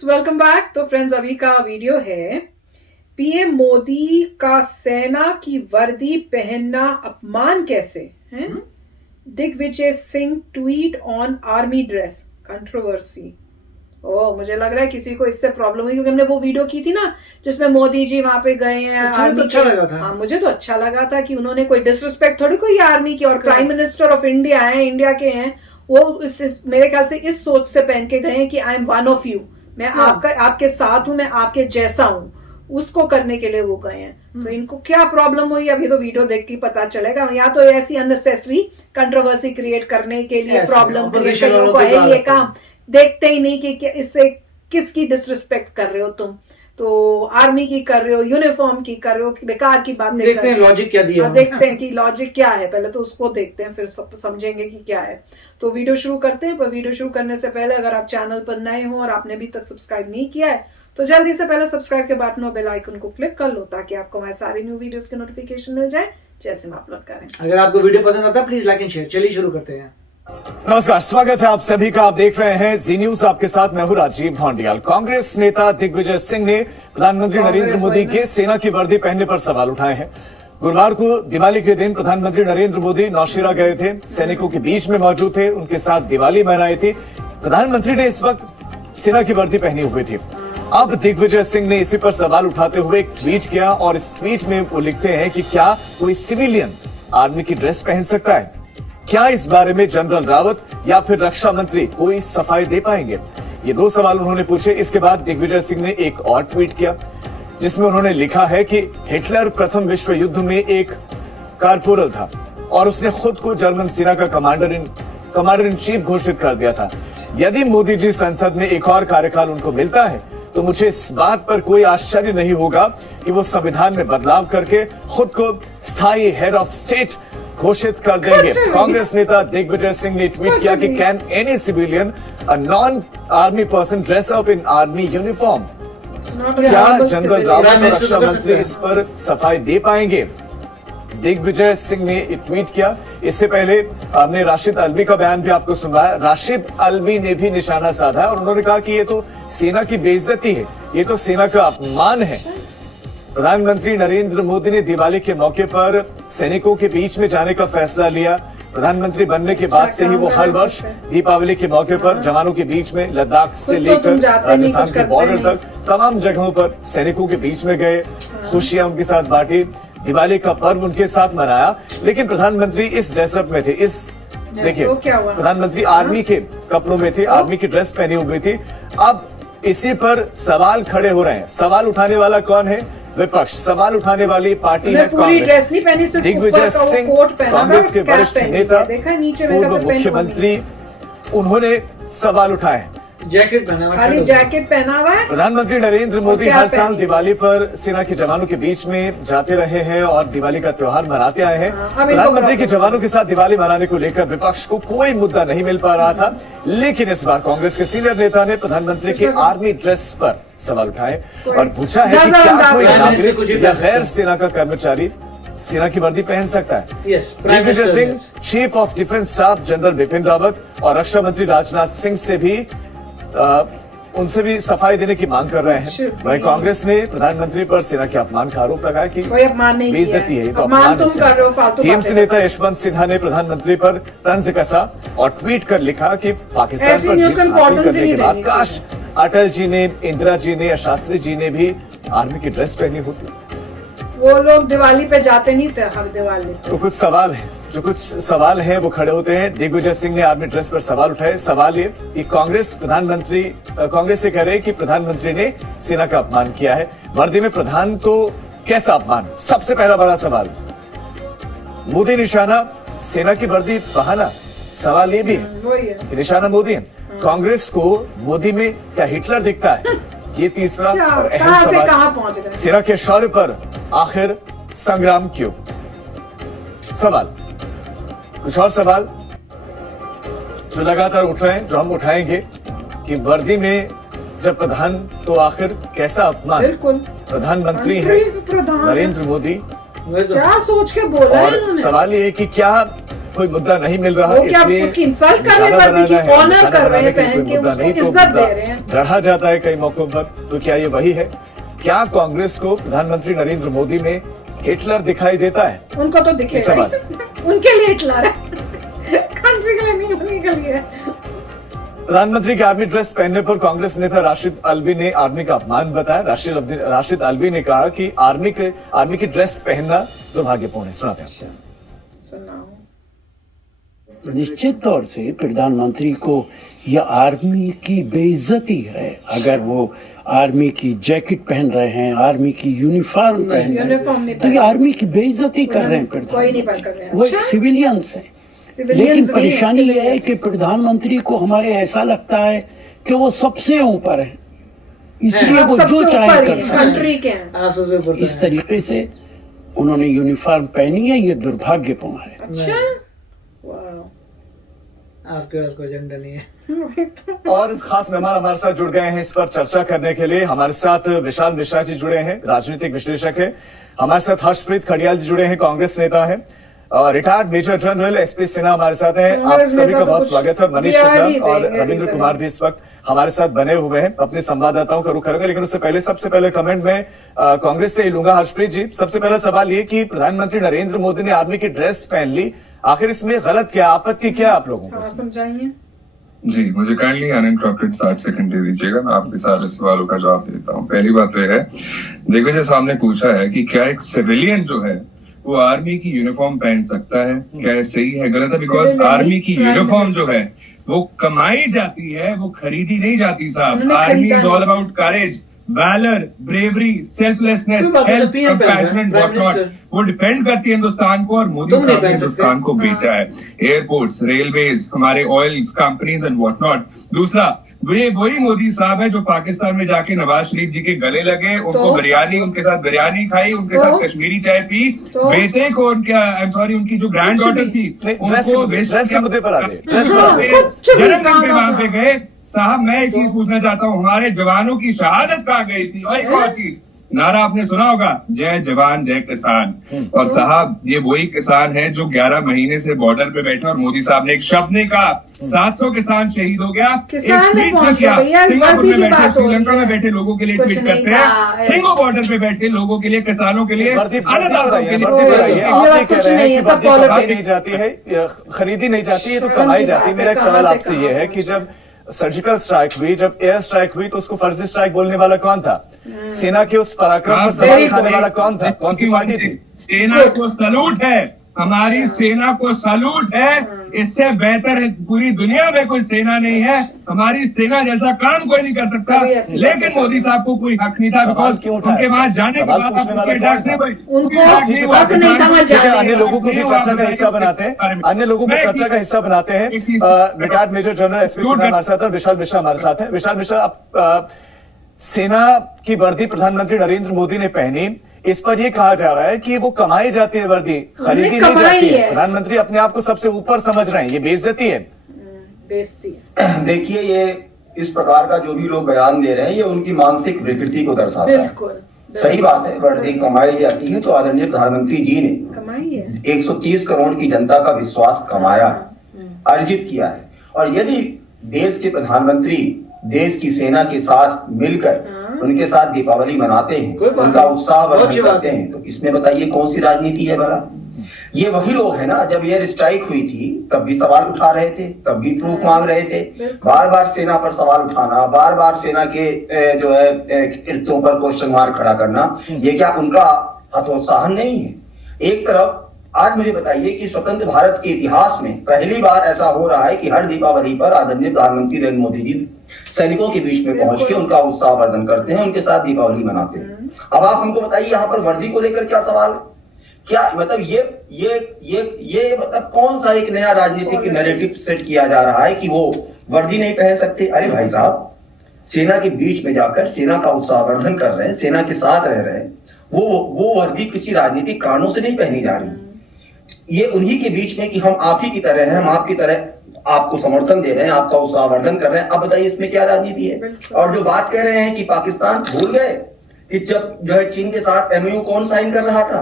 Friends, welcome back. तो friends, अभी का वीडियो है पीएम मोदी का सेना की वर्दी पहनना अपमान कैसे है। Digvijaya Singh tweet on army dress controversy. Oh, मुझे लग रहा है किसी को इससे प्रॉब्लम हुई, क्योंकि हमने वो वीडियो की थी ना जिसमें मोदी जी वहां पे गए हैं। अच्छा लगा था। हाँ, मुझे तो अच्छा लगा था कि उन्होंने कोई डिसरिस्पेक्ट थोड़ी कोई आर्मी की, और प्राइम मिनिस्टर ऑफ इंडिया है, इंडिया के हैं वो। मेरे ख्याल से इस सोच से पहन के गए हैं कि I am one of you, मैं आपके साथ हूं, मैं आपके जैसा हूं, उसको करने के लिए वो गए हैं। तो इनको क्या प्रॉब्लम हुई अभी तो वीडियो देख के पता चलेगा। या तो ऐसी अननेसेसरी कंट्रोवर्सी क्रिएट करने के लिए प्रॉब्लम क्रिएट है ये काम, देखते ही नहीं कि इससे किसकी डिसरिस्पेक्ट कर रहे हो तुम। तो आर्मी की कर रहे हो, यूनिफॉर्म की कर रहे हो, बेकार की बात देखते हैं लॉजिक क्या दिया। देखते हैं कि लॉजिक क्या है, पहले तो उसको देखते हैं फिर समझेंगे कि क्या है। तो वीडियो शुरू करते हैं। पर वीडियो शुरू करने से पहले अगर आप चैनल पर नए हो और आपने अभी तक सब्सक्राइब नहीं किया है तो जल्दी से पहले सब्सक्राइब के बटन और बेल आइकन को क्लिक कर लो, ताकि आपको हमारे सारे न्यू वीडियोस के नोटिफिकेशन मिल जाए जैसे हम अपलोड करें। अगर आपको वीडियो पसंद आता है प्लीज लाइक एंड शेयर। चलिए शुरू करते हैं। नमस्कार, स्वागत है आप सभी का। आप देख रहे हैं जी न्यूज, आपके साथ मैं हूं राजीव ढोंडियाल। कांग्रेस नेता दिग्विजय सिंह ने प्रधानमंत्री नरेंद्र मोदी के सेना की वर्दी पहनने पर सवाल उठाए हैं। गुरुवार को दिवाली के दिन प्रधानमंत्री नरेंद्र मोदी नौशेरा गए थे, सैनिकों के बीच में मौजूद थे, उनके साथ दिवाली मनाई थी। प्रधानमंत्री ने इस वक्त सेना की वर्दी पहनी हुई थी। अब दिग्विजय सिंह ने इसी पर सवाल उठाते हुए एक ट्वीट किया और इस ट्वीट में वो लिखते हैं कि क्या कोई सिविलियन आर्मी की ड्रेस पहन सकता है? क्या इस बारे में जनरल रावत या फिर रक्षा मंत्री कोई सफाई दे पाएंगे? ये दो सवाल उन्होंने पूछे। इसके बाद दिग्विजय सिंह ने एक और ट्वीट किया जिसमें उन्होंने लिखा है कि हिटलर प्रथम विश्व युद्ध में एक कारपोरल था और उसने खुद को जर्मन सेना का कमांडर इन चीफ घोषित कर दिया था। यदि मोदी जी संसद में एक और कार्यकाल उनको मिलता है तो मुझे इस बात पर कोई आश्चर्य नहीं होगा कि वो संविधान में बदलाव करके खुद को स्थायी हेड ऑफ स्टेट घोषित कर देंगे। कांग्रेस नेता दिग्विजय सिंह ने ट्वीट किया कि can any civilian a non army person dress up in army uniform? क्या जनरल रावत और रक्षा मंत्री इस पर सफाई दे पाएंगे? दिग्विजय सिंह ने ट्वीट किया। इससे पहले हमने राशिद अल्वी का बयान भी आपको सुनाया। राशिद अल्वी ने भी निशाना साधा और उन्होंने कहा कि ये तो सेना की बेइज्जती है, ये तो सेना का अपमान है। प्रधानमंत्री नरेंद्र मोदी ने दिवाली के मौके पर सैनिकों के बीच में जाने का फैसला लिया। प्रधानमंत्री बनने के बाद से ही वो हर वर्ष दीपावली के मौके पर जवानों के बीच में लद्दाख से लेकर राजस्थान के बॉर्डर तक तमाम जगहों पर सैनिकों के बीच में गए, खुशियां उनके साथ बांटी, दिवाली का पर्व उनके साथ मनाया। लेकिन प्रधानमंत्री इस ड्रेसअप में थे। देखिए, प्रधानमंत्री आर्मी के कपड़ों में थे, आर्मी की ड्रेस पहनी हुई थी। अब इसी पर सवाल खड़े हो रहे हैं। सवाल उठाने वाला कौन है? विपक्ष। सवाल उठाने वाली पार्टी है कांग्रेस। दिग्विजय सिंह कांग्रेस के वरिष्ठ नेता, पूर्व मुख्यमंत्री, उन्होंने सवाल उठाए। जैकेट पहना हुआ, खाली जैकेट पहना हुआ है। प्रधानमंत्री नरेंद्र मोदी हर साल दिवाली पर सेना के जवानों के बीच में जाते रहे हैं और दिवाली का त्योहार मनाते आए हैं। प्रधानमंत्री के जवानों के साथ दिवाली मनाने को लेकर विपक्ष को कोई मुद्दा नहीं मिल पा रहा था, लेकिन इस बार कांग्रेस के सीनियर नेता ने प्रधानमंत्री के आर्मी ड्रेस पर सवाल उठाए और पूछा है कि क्या कोई नागरिक या गैर सेना का कर्मचारी सेना की वर्दी पहन सकता है? Digvijaya Singh, chief of defence staff general Bipin Rawat और रक्षा मंत्री राजनाथ सिंह से भी उनसे भी सफाई देने की मांग कर रहे हैं। वहीं कांग्रेस ने प्रधानमंत्री पर सेना के अपमान का आरोप लगाया कि बेइज्जती है, तो अपमान है। टीएमसी नेता यशवंत सिन्हा ने प्रधानमंत्री पर तंज कसा और ट्वीट कर लिखा कि पाकिस्तान पर जीत हासिल करने के बाद काश अटल जी ने, इंदिरा जी ने या शास्त्री जी ने भी आर्मी की ड्रेस पहनी होती। वो लोग दिवाली पे जाते नहीं थे हर दिवाली। तो कुछ सवाल हैं वो खड़े होते हैं। दिग्विजय सिंह ने आर्मी ड्रेस पर सवाल उठाए। सवाल ये कि कांग्रेस से कह रहे कि प्रधानमंत्री ने सेना का अपमान किया है। वर्दी में प्रधान तो कैसा अपमान? सबसे पहला बड़ा सवाल, मोदी निशाना, सेना की वर्दी पहना। सवाल ये भी है कि निशाना मोदी है। कांग्रेस को मोदी में क्या हिटलर दिखता है? ये तीसरा और अहम सवाल। सेना के शौर्य पर आखिर संग्राम क्यों? सवाल। कुछ और सवाल जो लगातार उठ रहे हैं, जो हम उठाएंगे कि वर्दी में जब प्रधान तो आखिर कैसा अपमान? प्रधानमंत्री है नरेंद्र मोदी, क्या सोच के बोला और सवाल ये है कि क्या कोई मुद्दा नहीं मिल रहा, वो क्या इसलिए उसकी इंसल्ट कर रहे हैं, निशाना वर्दी की बनाना है, ऑनर निशाना कर रहे बनाने हैं के लिए पहन कोई के, मुद्दा उसको नहीं, तो इज्जत मुद्दा दे रहे हैं। रहा जाता है कई मौकों पर। तो क्या ये वही है? क्या कांग्रेस को प्रधानमंत्री नरेंद्र मोदी में हिटलर दिखाई देता है? उनको तो दिखेगा सवाल। ही। उनके लिए हिटलर है, कंट्री के लिए नहीं, उन्हीं के लिए। प्रधानमंत्री के आर्मी ड्रेस पहनने पर कांग्रेस नेता राशिद अल्वी ने आर्मी का अपमान बताया। राशिद अल्वी ने कहा कि आर्मी की ड्रेस पहनना दुर्भाग्यपूर्ण है। सुनाते हैं। सुनाओ। निश्चित तौर से प्रधानमंत्री को यह आर्मी की बेइज्जती है अगर वो आर्मी की जैकेट पहन रहे हैं, आर्मी की यूनिफॉर्म पहन रहे यूनिफॉर्म नहीं हैं, तो ये आर्मी की बेइज्जती कर रहे हैं कोई नहीं कर रहे हैं। वो एक अच्छा? सिविलियंस है। Civilians लेकिन नहीं, परेशानी यह है civilians। कि प्रधानमंत्री को हमारे ऐसा लगता है कि वो सबसे ऊपर है, इसलिए वो जो चाहे कर सकते कंट्री हैं। के हैं। आप सबसे ऊपर इस तरीके से उन्होंने यूनिफॉर्म पहनी है, ये दुर्भाग्यपूर्ण है। अच्छा, वाह। आपके पास कोई एजेंडा नहीं है। और खास मेहमान हमारे साथ जुड़ गए हैं इस पर चर्चा करने के लिए। हमारे साथ विशाल मिश्रा जी जुड़े हैं, राजनीतिक विश्लेषक हैं। हमारे साथ हर्षप्रीत खडियाल जी जुड़े हैं, कांग्रेस नेता हैं। Retired major general SP Sinha हमारे साथ हैं। आप सभी का बहुत स्वागत है। मनीष शुक्ला और रविंद्र कुमार भी इस वक्त हमारे साथ बने हुए हैं, अपने संवाददाताओं का रुख करेंगे। लेकिन उससे पहले सबसे पहले कमेंट में कांग्रेस से ही लूंगा। हर्षप्रीत जी, सबसे पहला सवाल ये कि प्रधानमंत्री नरेंद्र मोदी ने आर्मी की ड्रेस पहन ली, आखिर इसमें गलत क्या, आपत्ति क्या आप लोगों को? समझाइए। जी, मुझे काइंडली अनइंटरप्टेड 60 सेकंड दे दीजिएगा, मैं आपके सारे सवालों का जवाब देता हूँ। पहली बात तो है, दिग्विजय साहब ने पूछा है कि क्या एक सिविलियन जो है वो आर्मी की यूनिफॉर्म पहन सकता है, क्या ये सही है गलत है? बिकॉज आर्मी की यूनिफॉर्म जो है वो कमाई जाती है, वो खरीदी नहीं जाती साहब। Army is all about courage, valour, bravery, selflessness, help, compassionate, what not. वो डिफेंड करती है हिंदुस्तान को, और मोदी साहब ने हिंदुस्तान को बेचा है। एयरपोर्ट्स, रेलवेज, हमारे oil companies and what not. दूसरा, वे वही मोदी साहब है जो पाकिस्तान में जाके नवाज शरीफ जी के गले लगे, उनको बिरयानी, उनके साथ बिरयानी खाई, उनके साथ कश्मीरी चाय पी, बेटे को उनकी जो ग्रैंड डॉटर थी उनको ड्रेस के मुद्दे पर आ जाए। जनरल पे वहां पे गए। साहब, मैं एक चीज पूछना चाहता हूँ, हमारे जवानों की शहादत कहाँ गई थी? और एक और चीज, नारा आपने सुना होगा, जय जवान जय किसान। और साहब, ये वही किसान है जो 11 महीने से बॉर्डर पे बैठे, और मोदी साहब ने एक शब्द नहीं कहा। 700 किसान शहीद हो गया, एक ट्वीट नहीं किया। सिंगापुर में बैठे, श्रीलंका में बैठे लोगों के लिए ट्वीट करते हैं, सिंगापुर बॉर्डर पे बैठे लोगों के लिए, किसानों के लिए, अन्नदाताओं के लिए। आप ये कह रहे हैं कि वर्दी कमाई नहीं जाती है, खरीदी नहीं जाती है, तो कमाई जाती है। मेरा एक सवाल आपसे ये है कि जब सर्जिकल स्ट्राइक हुई, जब एयर स्ट्राइक हुई, तो उसको फर्जी स्ट्राइक बोलने वाला कौन था? सेना के उस पराक्रम पर सवाल उठाने वाला कौन था? कौन सी पार्टी थी? सेना को सलूट है, हमारी सेना को सलूट है। इससे बेहतर है पूरी दुनिया में कोई सेना नहीं है। हमारी सेना जैसा काम कोई नहीं कर सकता। लेकिन मोदी साहब को कोई हक नहीं था, बिकॉज उनके वहां जाने के बाद अन्य लोगों को भी चर्चा का हिस्सा बनाते हैं, अन्य लोगों को चर्चा का हिस्सा बनाते हैं। Retired major general SP Sinha हमारे साथ और विशाल मिश्रा हमारे साथ हैं। विशाल मिश्रा, आप सेना की वर्दी प्रधानमंत्री नरेंद्र मोदी ने पहनी, इस पर यह कहा जा रहा है कि वो कमाई जाती है, वर्दी खरीदी नहीं जाती है। प्रधानमंत्री अपने आप को सबसे ऊपर समझ रहे हैं, ये बेइज्जती है। देखिए, ये इस प्रकार का जो भी लोग बयान दे रहे हैं, ये उनकी मानसिक विकृति को दर्शाता है। सही बात है, वर्दी कमाई जाती है, तो आदरणीय प्रधानमंत्री जी ने 130 करोड़ की जनता का विश्वास कमाया है, अर्जित किया है। और यदि देश के प्रधानमंत्री देश की सेना के साथ मिलकर उनके साथ दीपावली मनाते हैं, उनका उत्साह वर्धन करते हैं, तो इसमें बताइए कौन सी राजनीति है भला? ये वही लोग हैं ना, जब एयर स्ट्राइक हुई थी तब भी सवाल उठा रहे थे, तब भी प्रूफ मांग रहे थे। बार बार सेना पर सवाल उठाना, बार बार सेना के जो है कृत्यों पर क्वेश्चन मार्क खड़ा करना, ये क्या उनका हतोत्साहन नहीं है? एक तरफ आज मुझे बताइए कि स्वतंत्र भारत के इतिहास में पहली बार ऐसा हो रहा है कि हर दीपावली पर आदरणीय प्रधानमंत्री नरेंद्र मोदी जी सैनिकों के बीच में पहुंच के उनका उत्साह वर्धन करते हैं, उनके साथ दीपावली मनाते हैं। अब आप हमको बताइए, यहाँ पर वर्दी को लेकर क्या सवाल, क्या मतलब ये मतलब कौन सा एक नया राजनीतिक नैरेटिव सेट किया जा रहा है कि वो वर्दी नहीं पहन सकते? अरे भाई साहब, सेना के बीच में जाकर सेना का उत्साह वर्धन कर रहे हैं, सेना के साथ रह रहे हैं, वो वर्दी किसी राजनीतिक कारणों से नहीं पहनी जा रही। ये उन्हीं के बीच में कि हम आप ही की तरह हैं, हम आपकी तरह आपको समर्थन दे रहे हैं, आपका उत्साह वर्धन कर रहे हैं। अब बताइए इसमें क्या राजनीति है? और जो बात कह रहे हैं कि पाकिस्तान भूल गए कि जब जो है चीन के साथ एमओयू कौन साइन कर रहा था?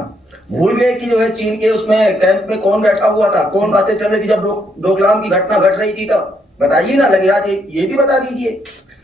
भूल गए कि जो है चीन के उसमें कैंप में कौन बैठा हुआ था, कौन बातें चल रही थी जब डोकलाम की घटना घट रही थी? तब बताइए ना, लगे हाथ ये भी बता दीजिए।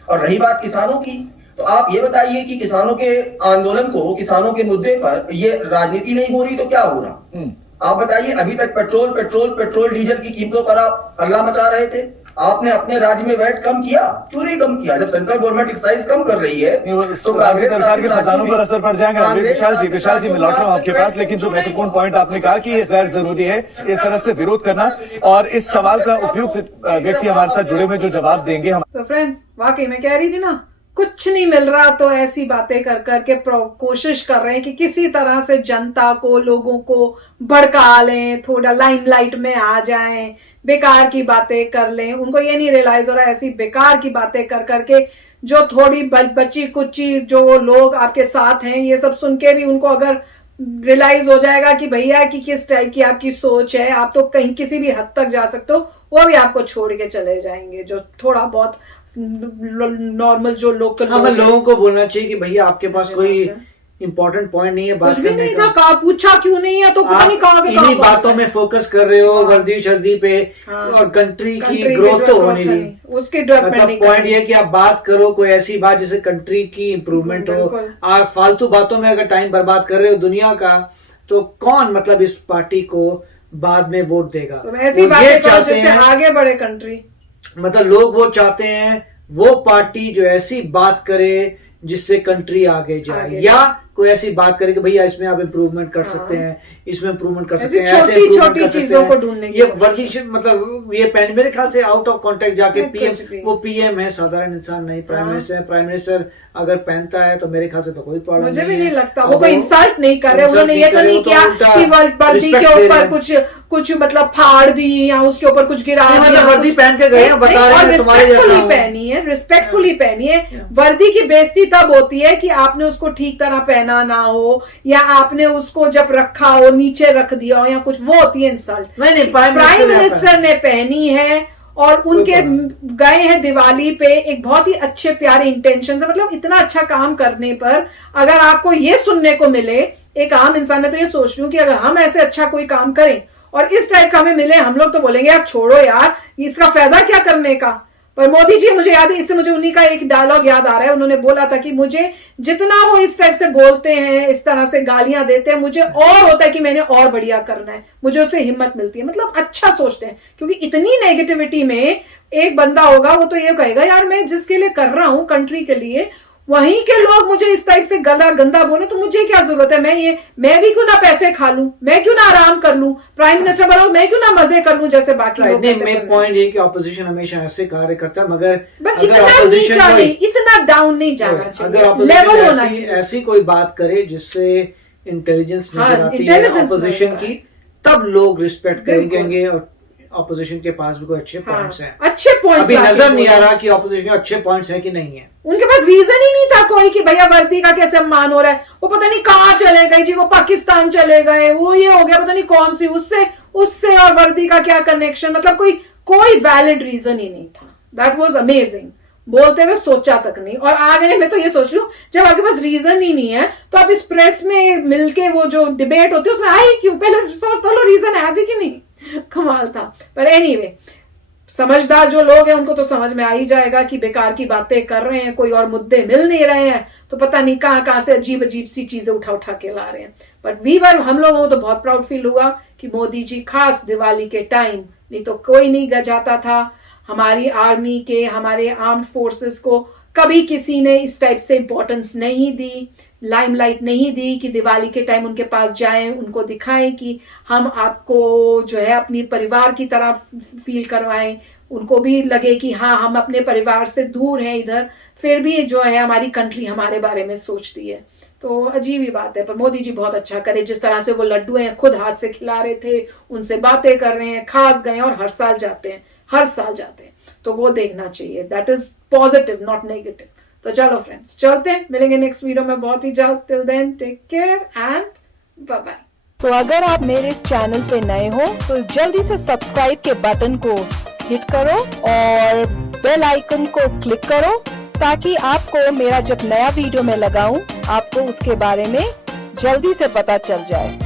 और रही बात किसानों की, तो आप ये बताइए कि किसानों के आंदोलन को, किसानों के मुद्दे पर ये राजनीति नहीं हो रही तो क्या हो रहा? आप बताइए, अभी तक पेट्रोल डीजल की कीमतों पर आप हल्ला मचा रहे थे। आपने अपने राज्य में वैट कम किया, क्यों नहीं कम किया? जब सेंट्रल गवर्नमेंट एक्साइज कम कर रही है तो कांग्रेस सरकार के खजानों पर असर पड़ जाएगा। विशाल जी मैं लौट रहा हूं आपके पास, लेकिन जो महत्वपूर्ण पॉइंट आपने कहा कि ये गैर जरूरी है इस तरह से विरोध करना, और इस सवाल का उपयुक्त व्यक्ति हमारे साथ जुड़े हुए जो जवाब देंगे हम। तो फ्रेंड्स, वाकई मैं कह रही थी ना, कुछ नहीं मिल रहा तो ऐसी बातें कर करके कोशिश कर रहे हैं कि किसी तरह से जनता को, लोगों को भड़का लें, थोड़ा लाइमलाइट में आ जाएं, बेकार की बातें कर लें। उनको ये नहीं रियलाइज हो रहा है ऐसी बेकार की बातें कर करके जो थोड़ी बच्ची कुच्ची जो लोग आपके साथ हैं, ये सब सुन के भी उनको अगर रियलाइज हो जाएगा कि भैया कि किस टाइप की आपकी सोच है, आप तो कहीं किसी भी हद तक जा सकते हो, वो भी आपको छोड़ के चले जाएंगे। जो थोड़ा बहुत नॉर्मल जो लोकल लोगों को बोलना चाहिए कि भैया आपके पास कोई इम्पोर्टेंट पॉइंट नहीं है बात करने का। नहीं था, कहा पूछा क्यों नहीं है, तो पता नहीं कहा इन्हीं बातों में फोकस कर रहे हो, वर्दी शर्दी पे, और कंट्री की ग्रोथ तो होनी नहीं, उसके डेवलपमेंट नहीं। पॉइंट ये कि आप बात करो कोई ऐसी बात जिससे कंट्री की इम्प्रूवमेंट हो। आप फालतू बातों में अगर टाइम बर्बाद कर रहे हो दुनिया का, तो कौन मतलब इस पार्टी को बाद में वोट देगा? तो ऐसी बातें करो जिससे आगे बढ़े कंट्री। मतलब लोग वो चाहते हैं वो पार्टी जो ऐसी बात करे जिससे कंट्री आगे जाए, या कोई ऐसी बात करे कि भैया इसमें आप इम्प्रूवमेंट कर सकते हैं, इसमें इम्प्रूवमेंट कर सकते हैं, ऐसे छोटी चीजों को ढूंढने ये वर्दी मतलब ये पहले मेरे ख्याल से आउट ऑफ कॉन्टेक्ट जाके पीएम, वो पीएम है, साधारण इंसान नहीं, प्राइम मिनिस्टर है। प्राइम मिनिस्टर अगर पहनता है तो मेरे ख्याल से तो कोई प्रॉब्लम मुझे भी नहीं लगता। वो कोई इंसल्ट नहीं कर रहे, उन्होंने ये तो नहीं किया कि वर्दी के ऊपर कुछ मतलब फाड़ दी या उसके ऊपर कुछ गिरा दिया। वर्दी पहन के गए, बता रहे हैं तुम्हारे जैसा पहनी है, रिस्पेक्टफुली पहनी है। वर्दी की बेइज्जती तब होती है कि आपने उसको ठीक तरह पहना ना हो, या आपने उसको जब रखा हो नीचे रख दिया हो, या कुछ, वो होती है इंसल्ट। नहीं, प्राइम मिनिस्टर ने पहनी है और उनके गए हैं दिवाली पे एक बहुत ही अच्छे प्यारे इंटेंशन से। मतलब इतना अच्छा काम करने पर अगर आपको ये सुनने को मिले, एक आम इंसान में तो ये सोच रही हूँ कि अगर हम ऐसे अच्छा कोई काम करें और इस टाइप का हमें मिले, हम लोग तो बोलेंगे यार छोड़ो यार, इसका फायदा क्या करने का। पर मोदी जी, मुझे याद है, इससे मुझे उन्हीं का एक डायलॉग याद आ रहा है। उन्होंने बोला था कि मुझे जितना वो इस टाइप से बोलते हैं, इस तरह से गालियां देते हैं, मुझे और होता है कि मैंने और बढ़िया करना है, मुझे उससे हिम्मत मिलती है। मतलब अच्छा सोचते हैं, क्योंकि इतनी नेगेटिविटी में एक बंदा होगा वो तो ये कहेगा यार मैं जिसके लिए कर रहा हूं कंट्री के लिए, वहीं के लोग मुझे इस टाइप से गंदा बोले तो मुझे क्या जरूरत है? मैं भी क्यों ना पैसे खा लूं, मैं क्यों ना आराम कर लूं, प्राइम मिनिस्टर बनो, मैं क्यों ना मजे कर लूं जैसे बाकी लोग। मेन पॉइंट ये कि ऑपोजिशन हमेशा ऐसे कार्य करता है, मगर इतना डाउन नहीं जाना चाहिए, लेवल होना चाहिए। ऐसी कोई बात करे जिससे इंटेलिजेंस नजर आती है ऑपोजिशन की, तब लोग रिस्पेक्ट करेंगे। और ऑपोजिशन के पास भी कोई अच्छे पॉइंट्स हैं, अच्छे पॉइंट्स अभी नजर नहीं आ रहा कि ऑपोजिशन के अच्छे पॉइंट्स हैं कि नहीं है। उनके पास रीजन ही नहीं था कोई कि भैया वर्दी का कैसे सम्मान हो रहा है। वो पता नहीं कहाँ चले गए जी, वो पाकिस्तान चले गए, वो ये हो गया पता नहीं कौन सी, उससे और वर्दी का क्या कनेक्शन। मतलब कोई वैलिड रीजन ही नहीं था। That was amazing. बोलते हुए सोचा तक नहीं। और आगे मैं तो ये सोच लूं, जब आपके पास रीजन ही नहीं है तो आप इस प्रेस में मिलके वो जो डिबेट होती है उसमें आई क्यों? पहले सोच तो लो रीजन है भी कि नहीं। कमाल था। पर एनीवे, समझदार जो लोग हैं उनको तो समझ में आ ही जाएगा कि बेकार की बातें कर रहे हैं, कोई और मुद्दे मिल नहीं रहे हैं तो पता नहीं कहां से अजीब सी चीजें उठा के ला रहे हैं। बट हम लोगों को तो बहुत प्राउड फील हुआ कि मोदी जी खास दिवाली के टाइम, नहीं तो कोई नहीं जाता था, हमारी आर्मी के, हमारे आर्म्ड फोर्सेस को कभी किसी ने इस टाइप से इंपॉर्टेंस नहीं दी, लाइमलाइट नहीं दी कि दिवाली के टाइम उनके पास जाएं, उनको दिखाएं कि हम आपको जो है अपनी परिवार की तरह फील करवाएं, उनको भी लगे कि हाँ हम अपने परिवार से दूर हैं इधर, फिर भी जो है हमारी कंट्री हमारे बारे में सोचती है। तो अजीब ही बात है। पर मोदी जी बहुत अच्छा करे, जिस तरह से वो लड्डू हैं खुद हाथ से खिला रहे थे, उनसे बातें कर रहे हैं, खास गए और हर साल जाते हैं, तो वो देखना चाहिए। That is positive not negative. तो चलो फ्रेंड्स, चलते हैं, मिलेंगे नेक्स्ट वीडियो में बहुत ही जल्द। Till then take care and bye bye. तो अगर आप मेरे इस चैनल पे नए हो तो जल्दी से सब्सक्राइब के बटन को हिट करो और बेल आइकन को क्लिक करो ताकि आपको मेरा जब नया वीडियो मैं लगाऊं आपको उसके बारे में जल्दी से पता चल जाए।